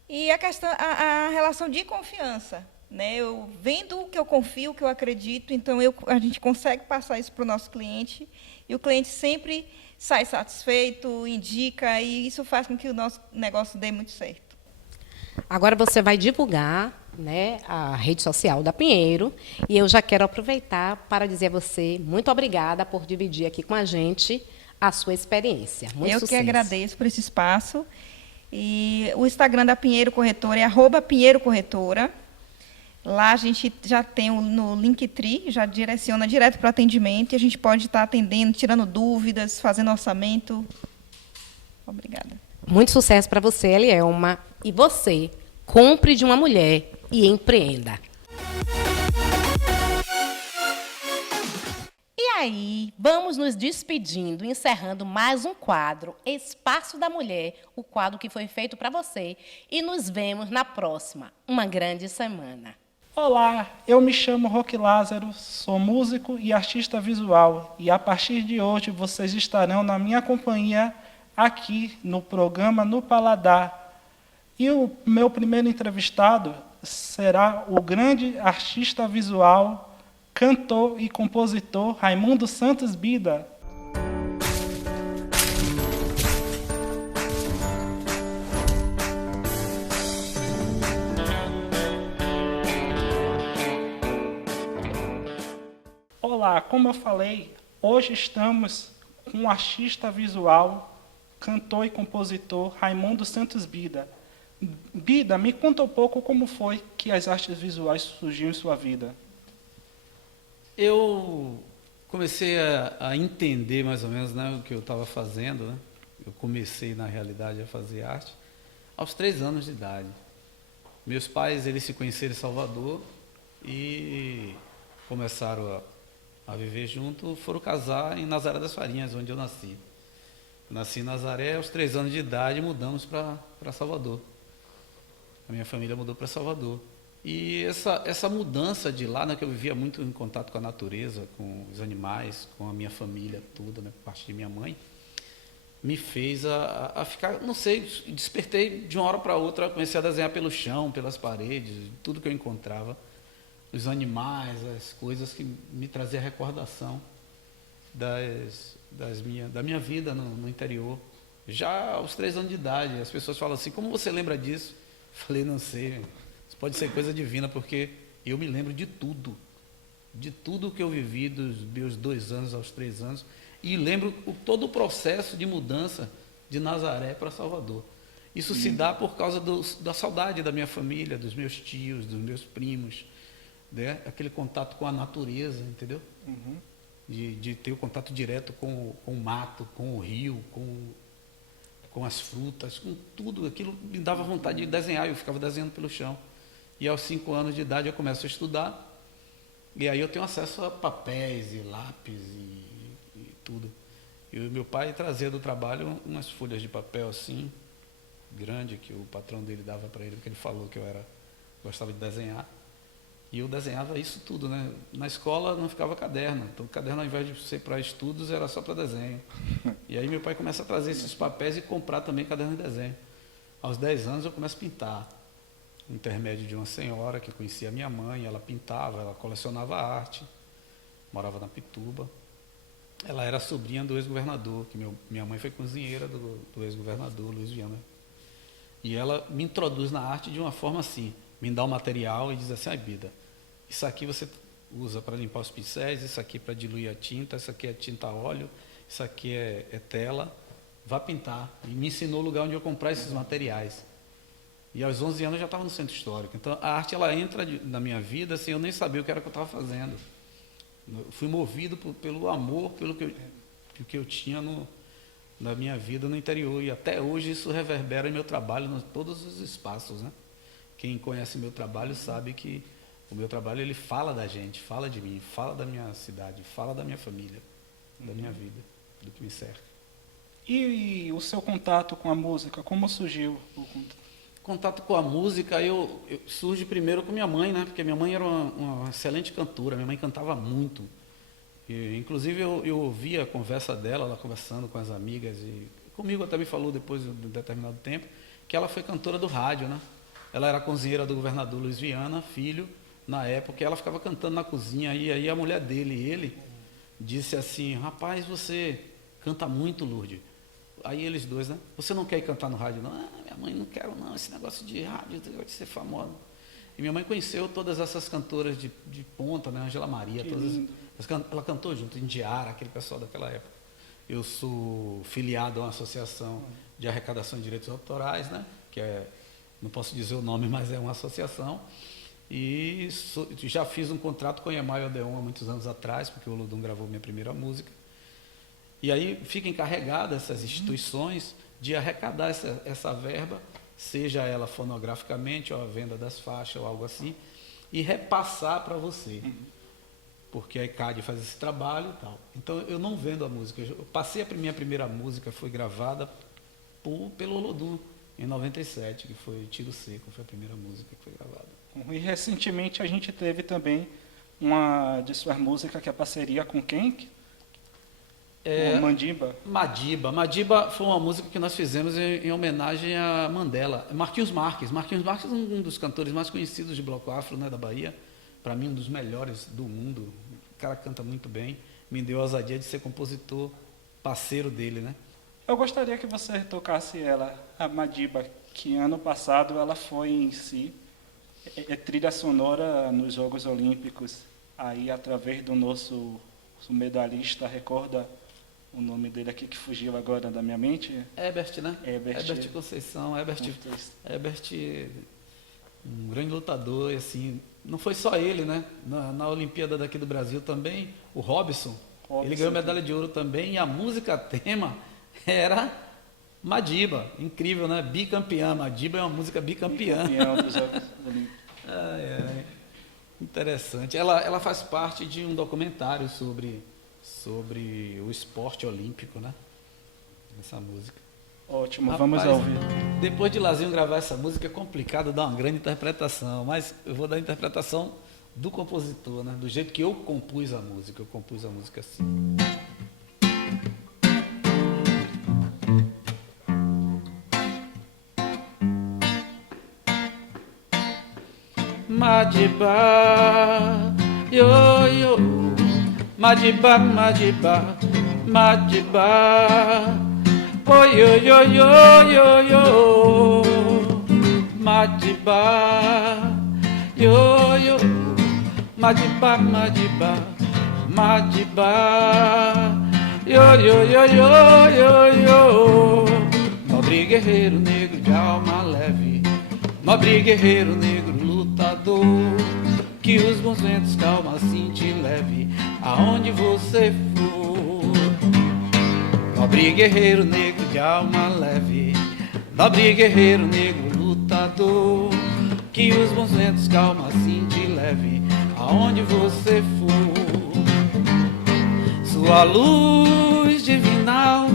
E a questão, a relação de confiança, né? Eu vendo o que eu confio, o que eu acredito, então a gente consegue passar isso para o nosso cliente e o cliente sempre sai satisfeito, indica, e isso faz com que o nosso negócio dê muito certo. Agora você vai divulgar, né, a rede social da Pinheiro, e eu já quero aproveitar para dizer a você muito obrigada por dividir aqui com a gente a sua experiência. Muito sucesso. Eu que agradeço por esse espaço. E o Instagram da Pinheiro Corretora é @Pinheiro Corretora. Lá a gente já tem no Linktree, já direciona direto para o atendimento, e a gente pode estar atendendo, tirando dúvidas, fazendo orçamento. Obrigada. Muito sucesso para você, Elielma. E você, compre de uma mulher e empreenda. E aí, vamos nos despedindo, encerrando mais um quadro, Espaço da Mulher, o quadro que foi feito para você. E nos vemos na próxima. Uma grande semana. Olá, eu me chamo Roque Lázaro, sou músico e artista visual, e a partir de hoje vocês estarão na minha companhia aqui no programa No Paladar. E o meu primeiro entrevistado será o grande artista visual, cantor e compositor Raimundo Santos Bida. Olá, como eu falei, hoje estamos com o artista visual, cantor e compositor Raimundo Santos Bida. Bida, me conta um pouco como foi que as artes visuais surgiram em sua vida. Eu comecei a entender mais ou menos, né, o que eu estava fazendo, né? Eu comecei, na realidade, a fazer arte aos 3 anos de idade. Meus pais, eles se conheceram em Salvador e começaram a viver junto, foram casar em Nazaré das Farinhas, onde eu nasci. Nasci em Nazaré, aos 3 anos de idade, mudamos para Salvador. A minha família mudou para Salvador. E essa mudança de lá, né, que eu vivia muito em contato com a natureza, com os animais, com a minha família, tudo, né, por parte de minha mãe, me fez a ficar, não sei, despertei de uma hora para outra, comecei a desenhar pelo chão, pelas paredes, tudo que eu encontrava, os animais, as coisas que me traziam recordação da minha vida no interior. Já aos 3 anos de idade, as pessoas falam assim, como você lembra disso? Eu falei, não sei, isso pode ser coisa divina, porque eu me lembro de tudo que eu vivi dos meus 2 anos aos 3 anos, e lembro todo o processo de mudança de Nazaré para Salvador. Isso se dá por causa da saudade da minha família, dos meus tios, dos meus primos, né? Aquele contato com a natureza, entendeu? Uhum. De ter o contato direto com o mato, com o rio, com as frutas, com tudo. Aquilo me dava vontade de desenhar, eu ficava desenhando pelo chão. E aos 5 anos de idade eu começo a estudar, e aí eu tenho acesso a papéis e lápis e tudo. E o meu pai trazia do trabalho umas folhas de papel assim, grande, que o patrão dele dava para ele, porque ele falou que eu gostava de desenhar. E eu desenhava isso tudo, né? Na escola não ficava caderno. Então, o caderno, ao invés de ser para estudos, era só para desenho. E aí meu pai começa a trazer esses papéis e comprar também caderno de desenho. Aos 10 anos eu começo a pintar. No intermédio de uma senhora que conhecia a minha mãe, ela pintava, ela colecionava arte, morava na Pituba. Ela era sobrinha do ex-governador, que minha mãe foi cozinheira do ex-governador, Luiz Viana. E ela me introduz na arte de uma forma assim, me dá o material e diz assim, ai, Bida, isso aqui você usa para limpar os pincéis, isso aqui para diluir a tinta, isso aqui é tinta a óleo, isso aqui é tela, vá pintar. E me ensinou o lugar onde eu comprar esses materiais. E aos 11 anos eu já estava no centro histórico. Então a arte ela entra na minha vida sem eu nem saber o que era que eu estava fazendo. Eu fui movido pelo amor, pelo que eu tinha na minha vida no interior. E até hoje isso reverbera em meu trabalho, em todos os espaços, né? Quem conhece meu trabalho sabe que o meu trabalho ele fala da gente, fala de mim, fala da minha cidade, fala da minha família, da minha vida, do que me cerca. E o seu contato com a música, como surgiu? Contato com a música surge primeiro com minha mãe, né? Porque minha mãe era uma excelente cantora, minha mãe cantava muito. E, inclusive, eu ouvi a conversa dela, ela conversando com as amigas, e comigo até me falou depois de um determinado tempo, que ela foi cantora do rádio, né? Ela era cozinheira do governador Luiz Viana, filho, na época, e ela ficava cantando na cozinha, e aí a mulher dele, ele, disse assim, rapaz, você canta muito, Lourdes. Aí eles dois, né? Você não quer ir cantar no rádio? Não, minha mãe, não quero não, esse negócio de rádio, de ser famosa. E minha mãe conheceu todas essas cantoras de ponta, né? Angela Maria, ela cantou junto, Indiara, aquele pessoal daquela época. Eu sou filiado a uma associação de arrecadação de direitos autorais, né? Que é, não posso dizer o nome, mas é uma associação. E já fiz um contrato com a EMAI Odeon há muitos anos atrás, porque o Olodum gravou minha primeira música. E aí fica encarregada essas instituições de arrecadar essa verba, seja ela fonograficamente, ou a venda das faixas, ou algo assim, e repassar para você. Porque a ICAD faz esse trabalho e tal. Então eu não vendo a música. Eu passei a minha primeira música, foi gravada pelo Olodum, em 97, que foi Tiro Seco, foi a primeira música que foi gravada. E recentemente a gente teve também uma de suas músicas, que é a parceria com quem? Madiba. Madiba foi uma música que nós fizemos em homenagem a Mandela. Marquinhos Marques, um dos cantores mais conhecidos de bloco afro, né, da Bahia. Para mim, um dos melhores do mundo. O cara canta muito bem. Me deu a ousadia de ser compositor, parceiro dele, né? Eu gostaria que você tocasse ela, a Madiba, que ano passado ela foi em si trilha sonora nos Jogos Olímpicos. Aí, através do nosso medalhista, recorda o nome dele aqui, que fugiu agora da minha mente. Herbert, né? Herbert Conceição. Herbert, um grande lutador, e assim, não foi só ele, né? Na Olimpíada daqui do Brasil também, o Robson, ele ganhou medalha de ouro também, e a música tema era Madiba. Incrível, né? Bicampeã. Madiba é uma música bicampeã. Dos Jogos Olímpicos. Interessante. Ela faz parte de um documentário sobre o esporte olímpico, né? Essa música. Ótimo, vamos ouvir. Depois de Lazinho gravar essa música é complicado dar uma grande interpretação, mas eu vou dar a interpretação do compositor, né? Do jeito que eu compus a música. Eu compus a música assim. Madiba, yo yo, Madiba, Madiba, Madiba, oh yo yo yo yo yo, Madiba, yo yo, Madiba, Madiba, Madiba, yo yo yo yo yo yo, nobre guerreiro negro de alma leve, nobre guerreiro negro lutador, que os bons ventos calma assim te leve aonde você for. Nobre guerreiro negro de alma leve, nobre guerreiro negro lutador, que os bons ventos calma assim te leve aonde você for. Sua luz divinal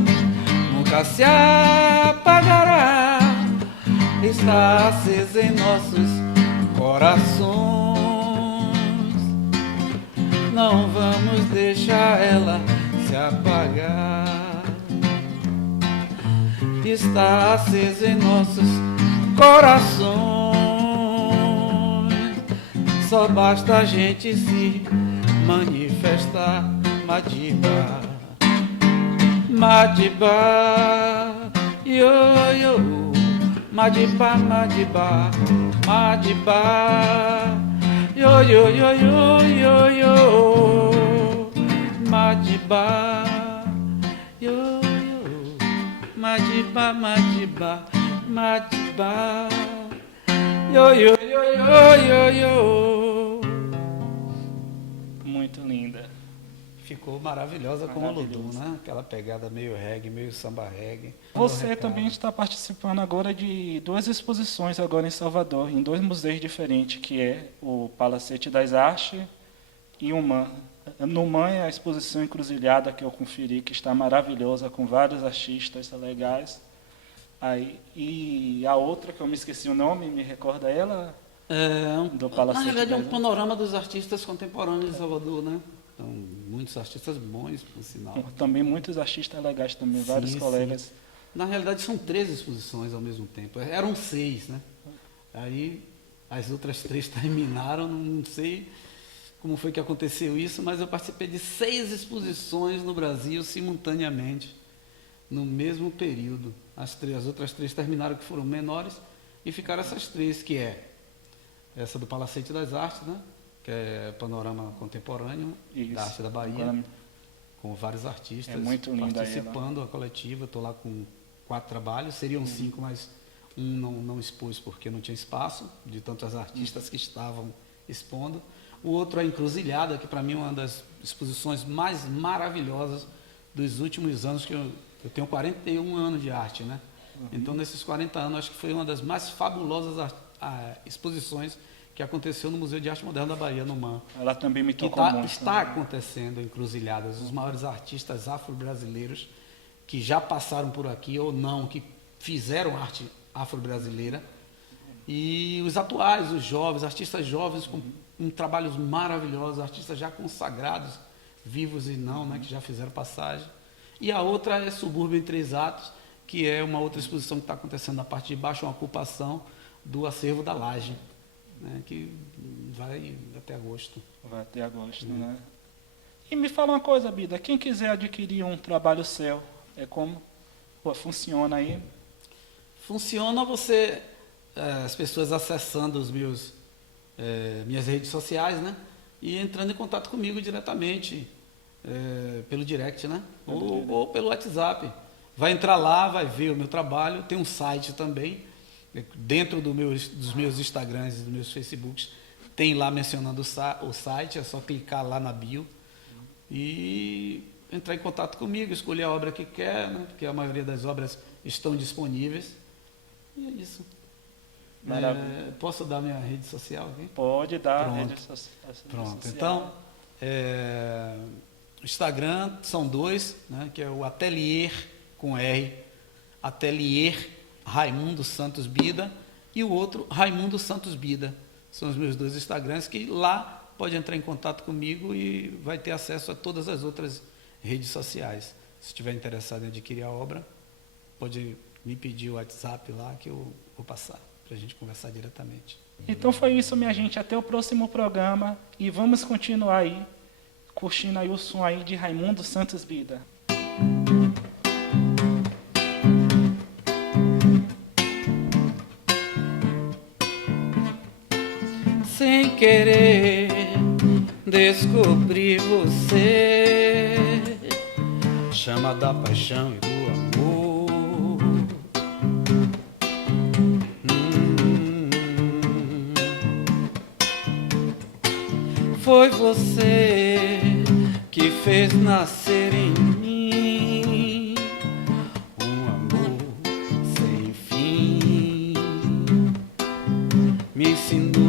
nunca se apagará, está acesa em nossos corações. Não vamos deixar ela se apagar. Está acesa em nossos corações. Só basta a gente se manifestar. Madiba, Madiba, yo yo, Madiba, Madiba, Madiba, yo yo yo yo yo yo, Madiba, yo yo, Madiba, Madiba, Madiba, yo yo yo yo yo yo. Muito linda. Ficou maravilhosa com o Olodum, né? Aquela pegada meio reggae, meio samba reggae. Você também está participando agora de duas exposições agora em Salvador, em dois museus diferentes, que é o Palacete das Artes e o MAN. No MAN é a exposição Encruzilhada, que eu conferi, que está maravilhosa, com vários artistas legais. Aí, e a outra, que eu me esqueci o nome, me recorda ela? Do Palacete. Na verdade, é um panorama dos artistas contemporâneos de Salvador, né? Então, muitos artistas bons, por sinal. Também muitos artistas legais também, vários Sim, colegas. sim. Na realidade, são 13 exposições ao mesmo tempo. Eram 6, né? Aí as outras 3 terminaram, não sei como foi que aconteceu isso, mas eu participei de 6 exposições no Brasil simultaneamente, no mesmo período. As outras 3 terminaram, que foram menores, e ficaram essas 3, que é essa do Palacete das Artes, né? Que é panorama contemporâneo da arte da Bahia, com vários artistas participando da coletiva. Estou lá com 4 trabalhos, seriam 5, mas um não expus porque não tinha espaço, de tantos artistas que estavam expondo. O outro é a Encruzilhada, que para mim é uma das exposições mais maravilhosas dos últimos anos, que eu tenho 41 anos de arte, né? Então, nesses 40 anos, acho que foi uma das mais fabulosas exposições que aconteceu no Museu de Arte Moderna da Bahia, no MAN. Ela também me tocou muito. Está acontecendo Encruzilhadas, os maiores artistas afro-brasileiros que já passaram por aqui ou não, que fizeram arte afro-brasileira, e os atuais, os jovens, artistas jovens com trabalhos maravilhosos, artistas já consagrados, vivos e não, né, que já fizeram passagem. E a outra é Subúrbio em 3 Atos, que é uma outra exposição que está acontecendo na parte de baixo, uma ocupação do acervo da Laje, né, que vai até agosto. Vai até agosto, né? E me fala uma coisa, Bida, quem quiser adquirir um trabalho seu, como funciona aí? Funciona você, as pessoas acessando minhas redes sociais, né? E entrando em contato comigo diretamente, pelo direct, né? Ou pelo WhatsApp. Vai entrar lá, vai ver o meu trabalho, tem um site também, dentro dos meus Instagrams e dos meus Facebooks, tem lá mencionando o site, é só clicar lá na bio e entrar em contato comigo, escolher a obra que quer, né? Porque a maioria das obras estão disponíveis. E é isso. Posso dar minha rede social aqui? Pode dar. Pronto. Rede social. Pronto. Então, o Instagram são 2, né? Que é o Atelier com R, Atelier Raimundo Santos Bida, e o outro Raimundo Santos Bida. São os meus 2 Instagrams, que lá pode entrar em contato comigo e vai ter acesso a todas as outras redes sociais. Se estiver interessado em adquirir a obra, pode me pedir o WhatsApp lá, que eu vou passar para a gente conversar diretamente. Então foi isso, minha gente. Até o próximo programa. E vamos continuar aí, curtindo aí o som aí de Raimundo Santos Bida. Sem querer descobri você, chama da paixão e do amor. Foi você que fez nascer em mim um amor sem fim, me ensinou